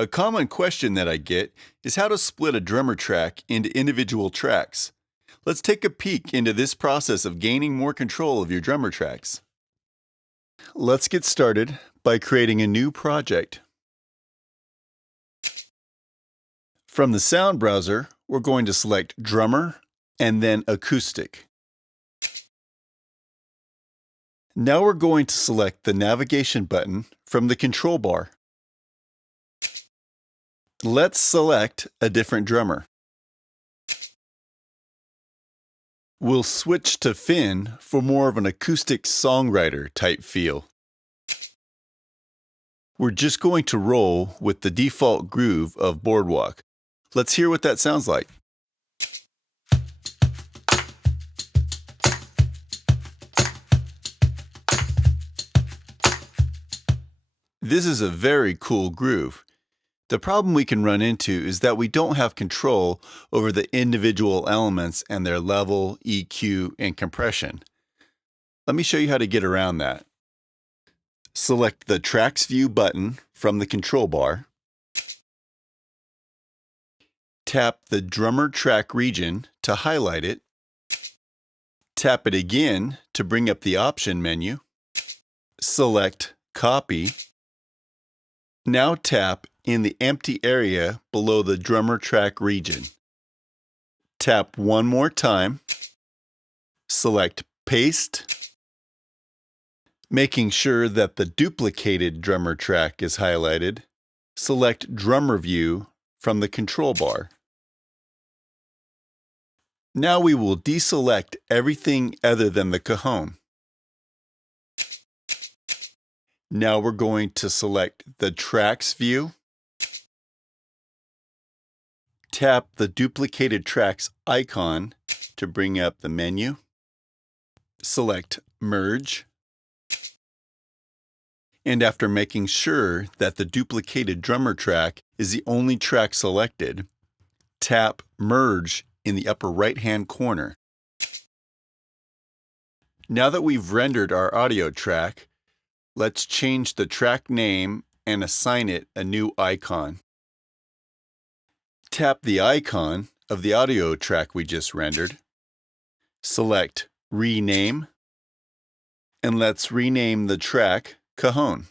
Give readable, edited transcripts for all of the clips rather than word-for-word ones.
A common question that I get is how to split a drummer track into individual tracks. Let's take a peek into this process of gaining more control of your drummer tracks. Let's get started by creating a new project. From the sound browser, we're going to select Drummer and then Acoustic. Now we're going to select the navigation button from the control bar. Let's select a different drummer. We'll switch to Finn for more of an acoustic songwriter type feel. We're just going to roll with the default groove of Boardwalk. Let's hear what that sounds like. This is a very cool groove. The problem we can run into is that we don't have control over the individual elements and their level, EQ, and compression. Let me show you how to get around that. Select the Tracks View button from the control bar. Tap the drummer track region to highlight it. Tap it again to bring up the option menu. Select Copy. Now tap in the empty area below the drummer track region. Tap one more time. Select Paste. Making sure that the duplicated drummer track is highlighted, select Drummer View from the control bar. Now we will deselect everything other than the cajon. Now we're going to select the Tracks view. Tap the duplicated tracks icon to bring up the menu. Select Merge. And after making sure that the duplicated drummer track is the only track selected, tap Merge in the upper right-hand corner. Now that we've rendered our audio track, let's change the track name and assign it a new icon. Tap the icon of the audio track we just rendered. Select Rename, and let's rename the track Cajon.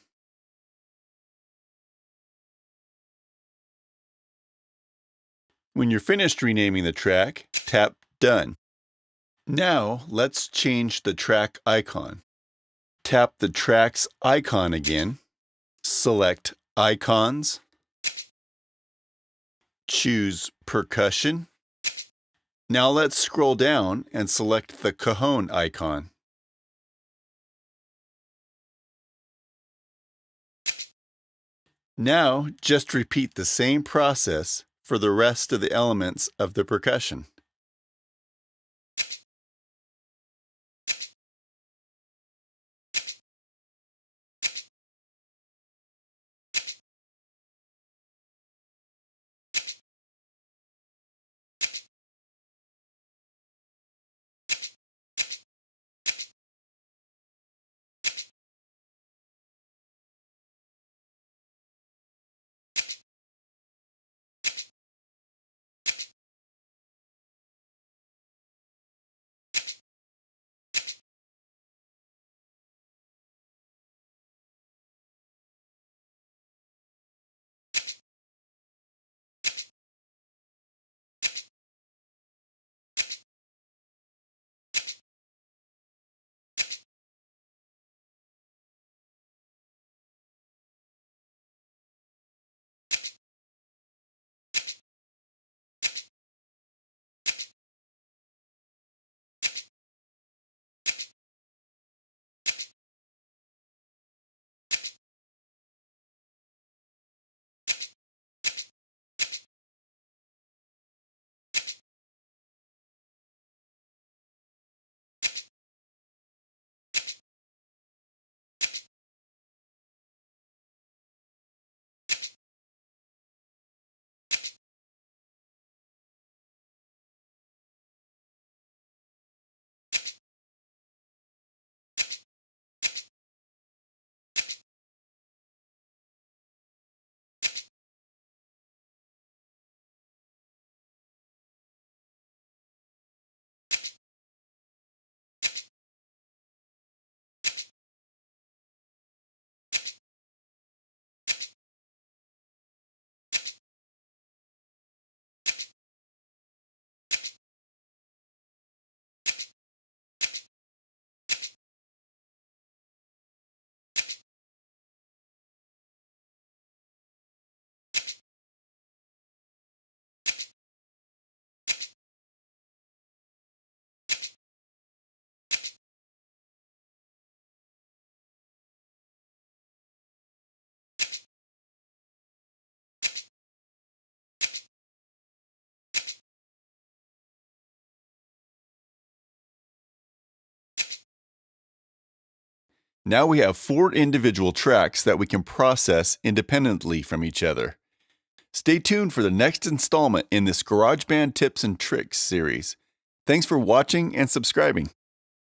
When you're finished renaming the track, tap Done. Now let's change the track icon. Tap the track's icon again. Select Icons. Choose Percussion. Now let's scroll down and select the cajon icon. Now just repeat the same process for the rest of the elements of the percussion. Now we have 4 individual tracks that we can process independently from each other. Stay tuned for the next installment in this GarageBand Tips and Tricks series. Thanks for watching and subscribing.